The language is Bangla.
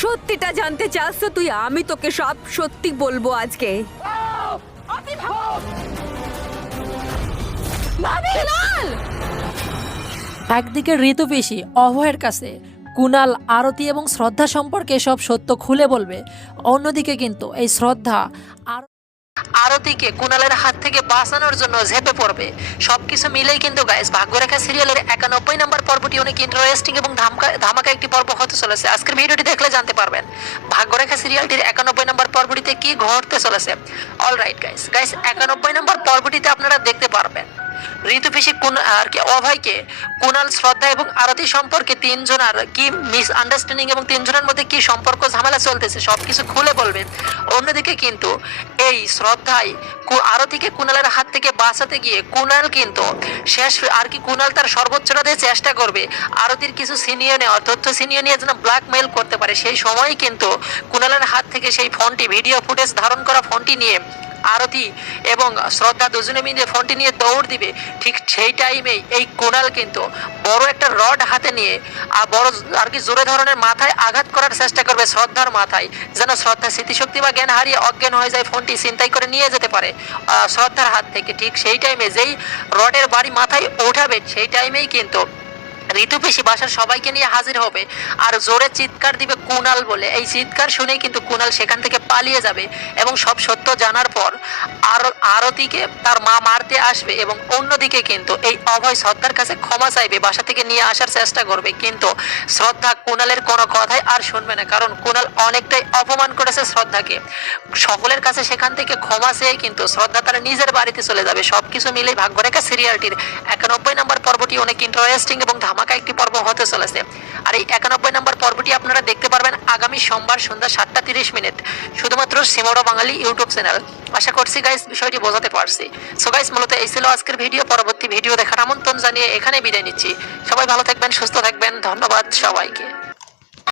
সত্যিটা জানতে চাস তো তুই? আমি তোকে সব সত্যি বলবো আজকে। একদিকে ঋতুপিসি অভয়ের কাছে কুনাল, আরতি এবং শ্রদ্ধা সম্পর্কে সব সত্য খুলে বলবে, অন্যদিকে কিন্তু এই শ্রদ্ধা আরতিকে কুনালের হাত থেকে বাঁচানোর জন্য ঝেঁপে পড়বে। সবকিছু মিলেই কিন্তু গাইস ভাগ্যরেখা সিরিয়ালের 91 নম্বর পর্বটি অনেক ইন্টারেস্টিং এবং ধামাকা একটি পর্ব হতে চলেছে। আজকের ভিডিওটি দেখলে জানতে পারবেন ভাগ্যরেখা সিরিয়ালটির 91 নম্বর পর্বটিতে কি ঘটতে চলেছে। অলরাইট গাইস 91 নম্বর পর্বটিতে আপনারা দেখতে পারবেন ঋতুপিসি আর কি অভয়কে কুনাল, শ্রদ্ধা এবং আরতি সম্পর্কে তিনজনের কি মিস আন্ডারস্ট্যান্ডিং এবং তিনজনের মধ্যে কি সম্পর্ক ঝামেলা চলতেছে সবকিছু খুলে বলবেন। অন্যদিকে কিন্তু এই শ্রদ্ধায় আরতিকে কুনালের হাত থেকে বাঁচাতে গিয়ে কুনাল কিন্তু শেষ আর কি কুনাল তার সর্বোচ্চটা দিয়ে চেষ্টা করবে আরতির কিছু সিনিয়র নেওয়ার, তথ্য সিনিয়র নিয়ে যেন ব্ল্যাকমেইল করতে পারে। সেই সময় কিন্তু কুনালের হাত থেকে সেই ফোনটি, ভিডিও ফুটেজ ধারণ করা ফোনটি নিয়ে আরতি এবং শ্রদ্ধা দুজনে মিলে ফোনটি নিয়ে দৌড় দিবে। ঠিক সেই টাইমেই এই কুনাল কিন্তু বড় একটা রড হাতে নিয়ে বড় আর কি জোরে ধরনের মাথায় আঘাত করার চেষ্টা করবে শ্রদ্ধার মাথায়, যেন শ্রদ্ধা স্মৃতিশক্তি বা জ্ঞান হারিয়ে অজ্ঞান হয়ে যায়, ফোনটি ছিনতাই করে নিয়ে যেতে পারে শ্রদ্ধার হাত থেকে। ঠিক সেই টাইমে যেই রডের বাড়ি মাথায় ওঠাবে সেই টাইমেই কিন্তু ঋতুপিসি বাসার সবাইকে নিয়ে হাজির হবে আর জোরে চিৎকার দিবে কুনাল বলে। এই চিৎকার শুনেই কিন্তু কুনাল সেখান থেকে পালিয়ে যাবে এবং সব সত্য জানার পর আরতিকে তার মা মারতে আসবে এবং অন্যদিকে কিন্তু এই অভয় শ্রদ্ধার কাছে ক্ষমা চাইবে, বাসা থেকে নিয়ে আসার চেষ্টা করবে। কিন্তু শ্রদ্ধা কুনালের কোনো কথাই আর শুনবে না, কারণ কুনাল অনেকটাই অপমান করেছে শ্রদ্ধাকে। সকলের কাছে সেখান থেকে ক্ষমা চেয়ে কিন্তু শ্রদ্ধা তার নিজের বাড়িতে চলে যাবে। সবকিছু মিলেই ভাগ্যরেখা সিরিয়ালটির 91 নম্বর পর্বটি অনেক ইন্টারেস্টিং এবং ধামাকা একটি পর্ব হতে চলেছে। আর এই 91 নম্বর পর্বটি আপনারা দেখতে পারবেন আগামী সোমবার সন্ধ্যা 7:30 শুধুমাত্র সিমোড়া বাঙালি ইউটিউব চ্যানেল। আশা করছি গাইস বিষয়টি বোঝাতে পারছি। সো গাইস মূলত এই ছিল আজকের ভিডিও। পরবর্তী ভিডিও দেখার আমন্ত্রণ জানিয়ে এখানে বিদায় নিচ্ছি। সবাই ভালো থাকবেন, সুস্থ থাকবেন। ধন্যবাদ সবাইকে।